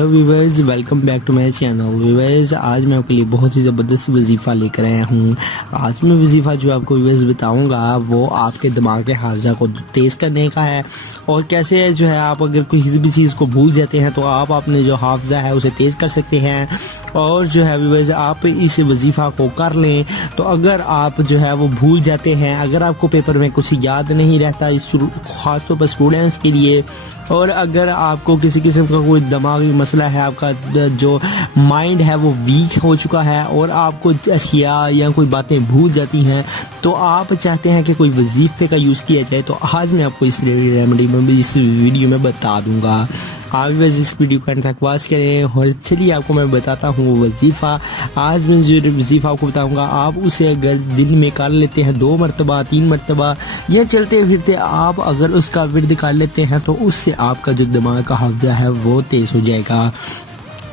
Hello viewers, welcome back to my channel. Viewers, आज मैं आपके लिए बहुत ही ज़बरदस्त वजीफ़ा लेकर आया हूँ। आज मैं वजीफ़ा जो आपको व्यूवर्स बताऊँगा वो आपके दिमाग के हाफजा को तेज़ करने का है, और कैसे जो है आप अगर किसी भी चीज़ को भूल जाते हैं तो आप अपने जो हाफजा है उसे तेज़ कर सकते हैं। और जो है व्यूवर्स, आप इस वजीफ़ा को कर लें तो अगर आप जो है वो भूल जाते हैं, अगर आपको पेपर में कुछ याद नहीं रहता, इस ख़ास तौर पर स्टूडेंट्स के लिए, और अगर आपको किसी किस्म का कोई दिमागी मसला है, आपका जो माइंड है वो वीक हो चुका है और आपको अशिया या कोई बातें भूल जाती हैं, तो आप चाहते हैं कि कोई वजीफ़े का यूज़ किया जाए, तो आज मैं आपको इस रेमेडी में इस वीडियो में बता दूंगा। आप बस इस वीडियो को अंत तक वॉच करें और चलिए आपको मैं बताता हूँ वो वजीफ़ा। आज मैं जो वजीफ़ा आपको बताऊँगा, आप उसे अगर दिन में कर लेते हैं 2 मरतबा 3 मरतबा, या चलते फिरते आप अगर उसका विर्द कर लेते हैं, तो उससे आपका जो दिमाग का हाफजा है वो तेज़ हो जाएगा।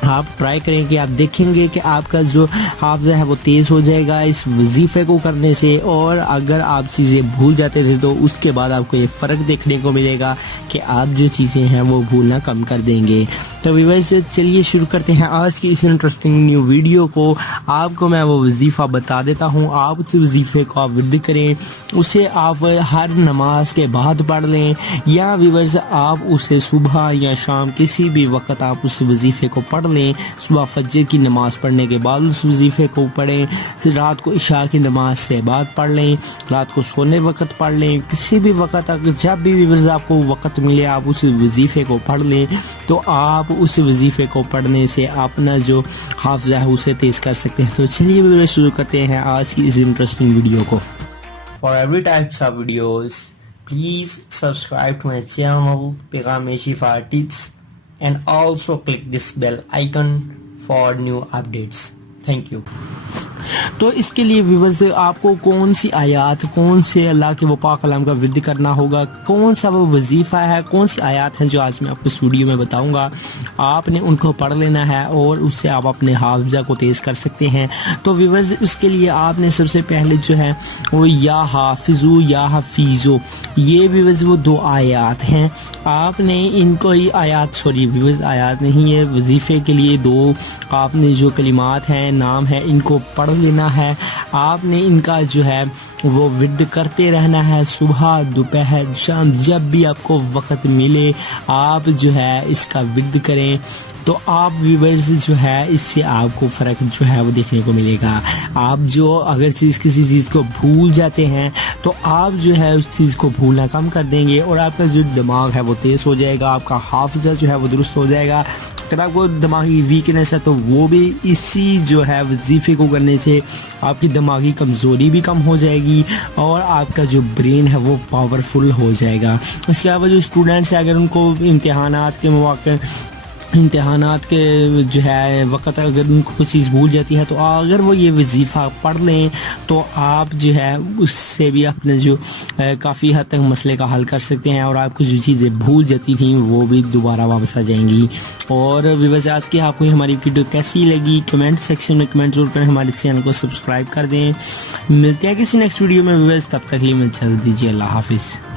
आप ट्राई करें कि आप देखेंगे कि आपका जो हाफजा है वो तेज़ हो जाएगा इस वजीफ़े को करने से। और अगर आप चीज़ें भूल जाते थे तो उसके बाद आपको ये फ़र्क देखने को मिलेगा कि आप जो चीज़ें हैं वो भूलना कम कर देंगे। तो व्यूअर्स, चलिए शुरू करते हैं आज की इस इंटरेस्टिंग न्यू वीडियो को। आपको मैं वो वजीफ़ा बता देता हूँ, आप उस वजीफ़े को आप विर्द करें, उसे आप हर नमाज के बाद पढ़ लें, या व्यूअर्स आप उसे सुबह या शाम किसी भी वक्त आप उस वजीफ़े को पढ़ लें। सुबह फजर की नमाज पढ़ने के बाद उस वजीफ़े को पढ़ें, रात को इशा की नमाज से बाद पढ़ लें, रात को सोने वक्त पढ़ लें, किसी भी वक्त अगर जब भी व्यूअर्स आपको वक्त मिले आप उस वजीफ़े को पढ़ लें, तो आप उस वजीफ़े को पढ़ने से अपना जो हाफजा है उसे तेज़ कर सकते हैं। तो चलिए व्यूअर्स शुरू करते हैं आज की इस इंटरेस्टिंग वीडियो को। For every types of videos please subscribe to my channel Paigham Shifa tips and also click this bell icon for new updates. Thank you. तो इसके लिए व्यूअर्स आपको कौन सी आयत, कौन से अल्लाह के वो पाक कलाम का विर्द करना होगा, कौन सा वो वजीफ़ा है, कौन सी आयत हैं जो आज मैं आपको इस वीडियो में बताऊंगा, आपने उनको पढ़ लेना है और उससे आप अपने हाफजा को तेज़ कर सकते हैं। तो व्यूअर्स, उसके लिए आपने सबसे पहले जो है वो या हाफिज़ू या हफीज़ो, ये व्यूअर्स वो 2 आयत हैं। आपने इनको ही व्यूअर्स आयत नहीं है, वजीफ़े के लिए 2 आपने जो कलिमात हैं, नाम है, इनको पढ़ लेना है। आपने इनका जो है वो विर्द करते रहना है, सुबह दोपहर शाम जब भी आपको वक्त मिले आप जो है इसका विर्द करें। तो आप व्यूअर्स जो है इससे आपको फ़र्क जो है वो देखने को मिलेगा। आप जो अगर किसी चीज़ को भूल जाते हैं तो आप जो है उस चीज़ को भूलना कम कर देंगे और आपका जो दिमाग है वो तेज़ हो जाएगा, आपका हाफिज़ा जो है वो दुरुस्त हो जाएगा। अगर आपको दिमागी वीकनेस है तो वो भी इसी जो है वजीफ़े को करने से आपकी दिमागी कमज़ोरी भी कम हो जाएगी और आपका जो ब्रेन है वो पावरफुल हो जाएगा। इसके अलावा जो स्टूडेंट्स हैं, अगर उनको इम्तिहानात के जो है वक़्त अगर उनको कुछ चीज़ भूल जाती है, तो अगर वो ये वजीफ़ा पढ़ लें तो आप जो है उससे भी अपने जो काफ़ी हद तक मसले का हल कर सकते हैं और आपको जो चीज़ें भूल जाती थी वो भी दोबारा वापस आ जाएंगी। और व्यूअर्स, आज की आपको हमारी वीडियो कैसी लगी कमेंट सेक्शन में कमेंट जरूर करें, हमारे चैनल को सब्सक्राइब कर दें। मिलते हैं किसी नेक्स्ट वीडियो में व्यूअर्स, तब तक के लिए मैं इजाज़त दीजिए। अल्लाह हाफिज़।